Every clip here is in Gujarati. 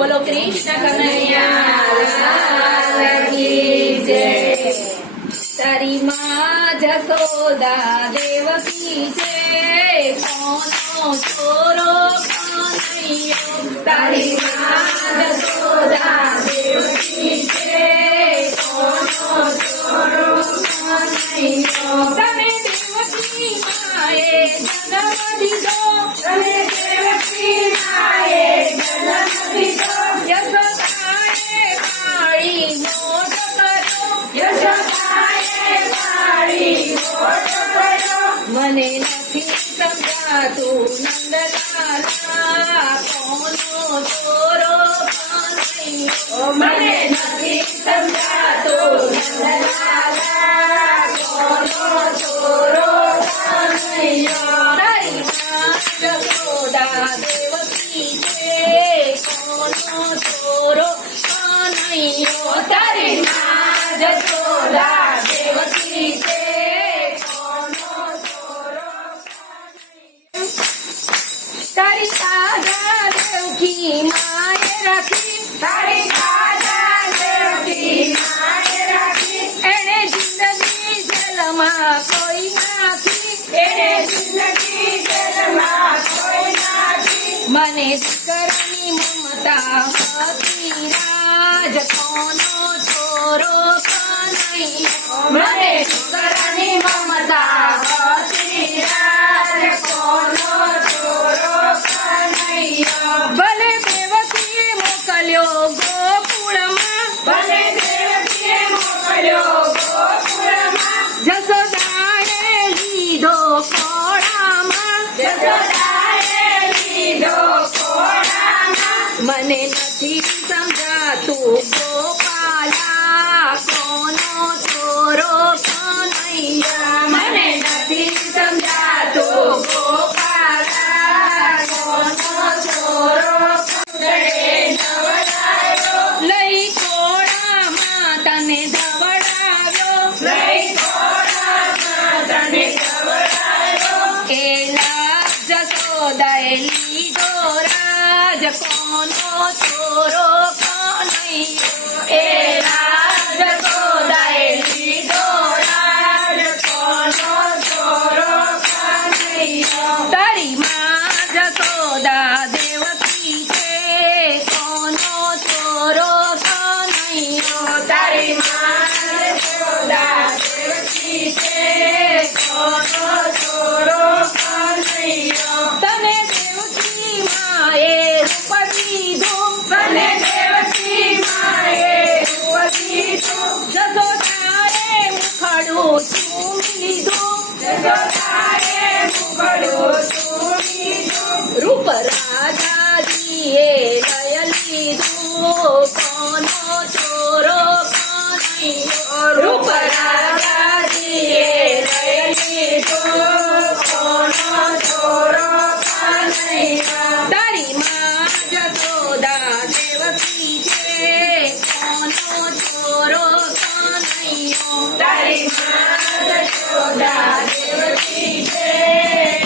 બોલો કૃષ્ણ કનૈયા કી જય. તારી માં જશોદા દેવકી છે, કોનો છોરો કનૈયો. તારી માં જશોદા દેવકી છે, કોનો છોરો કનૈયો. તને દેવકી માએ જન્મ દીધો, તને દેવકી માએ જન્મ દીધો. યશોદાએ પાળી મોટો કર્યો, યશોદાએ પાળી મોટો કર્યો. મને નથી સમજાતું નંદલાલા, કોનો છોરો કનૈયો. મને નથી સમજાતું નંદલાલા, કોનો છોરો કનૈયો. તારી માં જશોદા દેવકી છે, કોનો છોરો કનૈયો. તારી માં જશોદા દેવકી છે, કોનો છોરો કનૈયો. તારી રાજા દેવકી માએ રાખી, તારી રાજા દેવકી માએ રાખી. એણે જિંદગી જેલમાં કોઈ નાખી, એણે જિંદગી જેલમાં કોઈ નાખી. મને દીકરાની મમતા હતી રાજ, કોનો છોરો કનૈયો. મને દીકરાની મમતા હતી રાજ, કોનો છોરો કનૈયો. ભલે દેવકીએ મોકલ્યો ગોકુળમાં, ભલે દેવકીએ મોકલ્યો ગોકુળમાં. જશોદાએ લીધો ખોળામાં, જશોદાએ લીધો ખોળામાં. મને નથી સમજાતું ગોપાલા, કોનો છોરો કનૈયા. મને નથી સમજાતું ગોપાલા, કોનો છોરો કનૈયા. લઈ ખોળામાં તને ધવડાવ્યો, લઈ ખોળામાં તને ધવડાવ્યો. એ લાજ જશોદાએ લીધો રાજ, કોનો છોરો કનૈયો. એ લાજ જશોદાએ લીધો રાજ, કોનો છોરો કનૈયો. તારી માં જશોદા દેવકી છે, કોનો છોરો કનૈયો. તારી માં જશોદા દેવકી છે, કોનો છોરો કનૈયો. તને દેવકી માએ રૂપ દીધું, તને દેવકી માએ રૂપ દીધું. જશોદાએ મુખડું ચૂમી લીધું, જશોદાએ મુખડું ચૂમી લીધું. રૂપ રાજાજીએ લઈ લીધું, કોનો છોરો કનૈયો. રૂપ રાજાજીએ લઈ લીધું, કોનો છોરો કનૈયો. તારી માં જશોદા દેવકી છે, કોનો છોરો કનૈયો. તારી માં જશોદા દેવકી છે,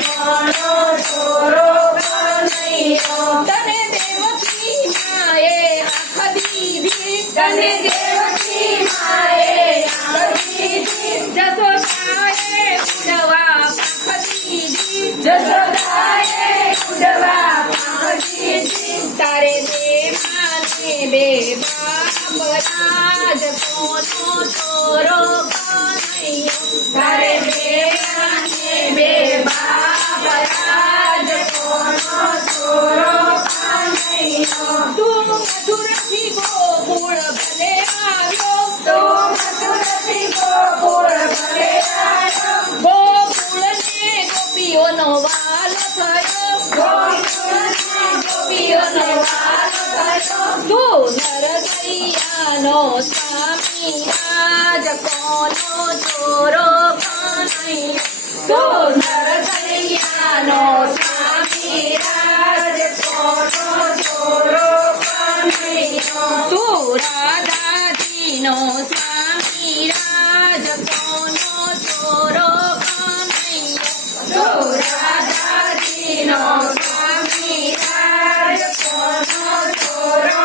કોનો છોરો કનૈયો. તને દેવકી માએ આંખ દીધી, તને દેવકી માએ આંખ દીધી. જશોદાએ ઉડવા પાંખ દીધી, જશોદાએ ઉડવા પાંખ દીધી. તારે દેવાને બે બાપ રાજ, કોનો છોરો કનૈયો. તારે દેવાને બે બાપ રાજ, કોનો છોરો કનૈયો. તું મથુરાથી ગોકુળ ભલે આવ્યો, તું મથુરાથી ગોકુળ ભલે આવ્યો. ગોકુળને ગોપીઓનો વાલ થયો, ગોકુળને ગોપીઓનો વાલ થયો. તું નરસૈયાનો સ્વામી રાજ, કોનો છોરો કનૈયો. તું નરસૈયાનો સ્વામી રાજ, કોનો છોરો કનૈયો. તું રાધાજીનો સ્વામી રાજ, કોનો છોરો કનૈયો. તું રાધાજીનો સ્વામી રાજ, કોનો છોરો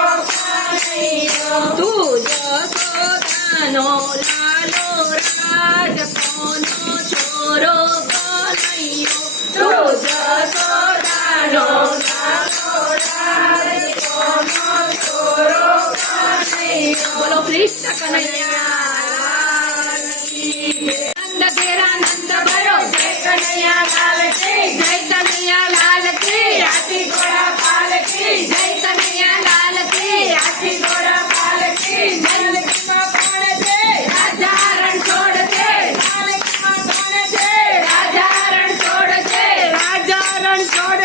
નો લાલો રાજ કોનો છોરો કનૈયો તું જશોદાનો લાલો રાજ કોનો છોરો કનૈયો બોલો કૃષ્ણ કનૈયા લાલ કી જય. નંદ ઘેરા નંદ ભરો જય કનૈયા લાલ કી જય કનૈયા લાલ કી હાથી ઘોડા પાલ કી જય કનૈયા લાલ કી હાથી ઘોડા પાલ કી નંદકીમાં કોણ છે રાજા રણ છોડ છે નંદકીમાં કોણ છે રાજા રણ છોડ છે રાજા રણ છોડ